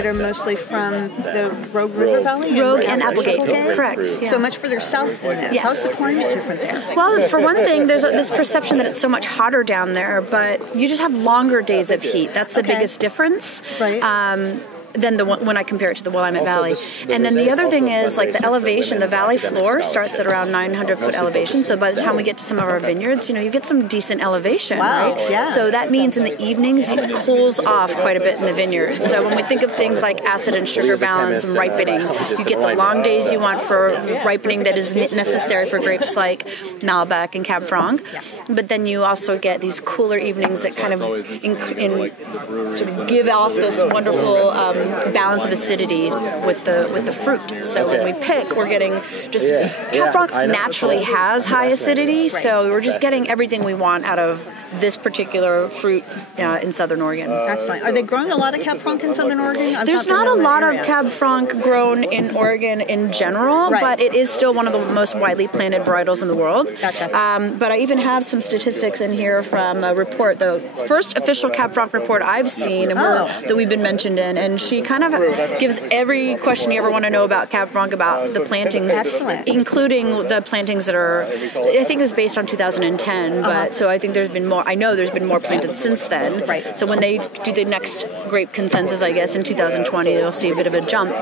that are mostly from the Rogue River Valley? Rogue and Applegate, correct. Yeah. So much further south than this. Yes. How's the climate different there? Well, for one thing, there's this perception that it's so much hotter down there, but you just have longer days of heat. That's the biggest difference. Right. Than when I compare it to the Willamette Valley. And then the other thing is, like, the elevation, the valley floor starts at around 900-foot elevation. So by the time we get to some of our vineyards, you get some decent elevation, right? Yeah. So that means in the evenings, it cools off quite a bit in the vineyard. So when we think of things like acid and sugar balance and ripening, you get the long days you want for ripening that is necessary for grapes like Malbec and Cab Franc. But then you also get these cooler evenings that kind of sort of give off this wonderful balance of acidity with the fruit. So when we pick, we're getting just Cab Franc naturally has high acidity, so we're just getting everything we want out of this particular fruit in Southern Oregon. Excellent. Are they growing a lot of Cab Franc in Southern Oregon? There's not a lot of Cab Franc grown in Oregon in general, but it is still one of the most widely planted varietals in the world. Gotcha. But I even have some statistics in here from a report, the first official Cab Franc report I've seen that we've been mentioned in, and she kind of gives every question you ever want to know about Cab Franc, about the plantings, including the plantings that are, I think it was based on 2010, but so I think there's been more. I know there's been more planted since then. Right. So when they do the next grape consensus, I guess in 2020, they'll see a bit of a jump.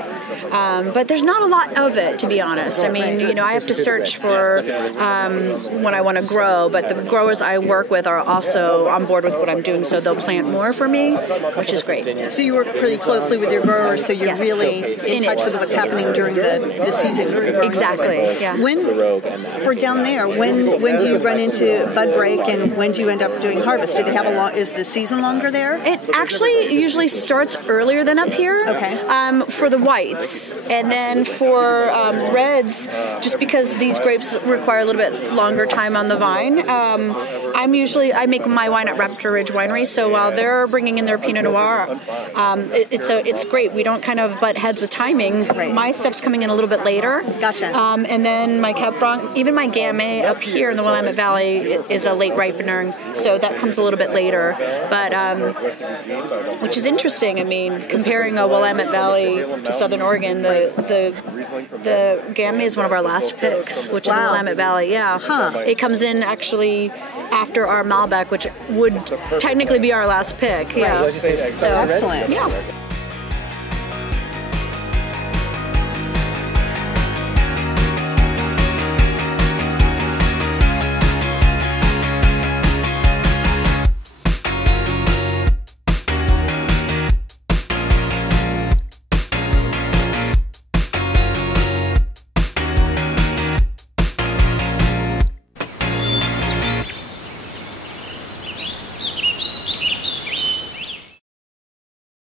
But there's not a lot of it, to be honest. I mean, I have to search for when I want to grow, but the growers I work with are also on board with what I'm doing, so they'll plant more for me, which is great. So you work pretty closely with your growers, so you're really in touch with what's happening during the season. Exactly. Yeah. For down there, when do you run into bud break, and when do you end up doing harvest? Do they have is the season longer there? It actually usually starts earlier than up here. Okay. For the whites, and then for reds, just because these grapes require a little bit longer time on the vine. I make my wine at Raptor Ridge Winery, so while they're bringing in their Pinot Noir, it's great. We don't kind of butt heads with timing. Right. My stuff's coming in a little bit later. Gotcha. And then my Cab Franc, even my Gamay up here in the Willamette Valley is a late ripener, so that comes a little bit later. But which is interesting. I mean, comparing a Willamette Valley to Southern Oregon, the Gamay is one of our last picks, which is in Willamette Valley. Yeah. Huh. It comes in actually after our Malbec, which would technically be our last pick. Yeah. So excellent. Yeah.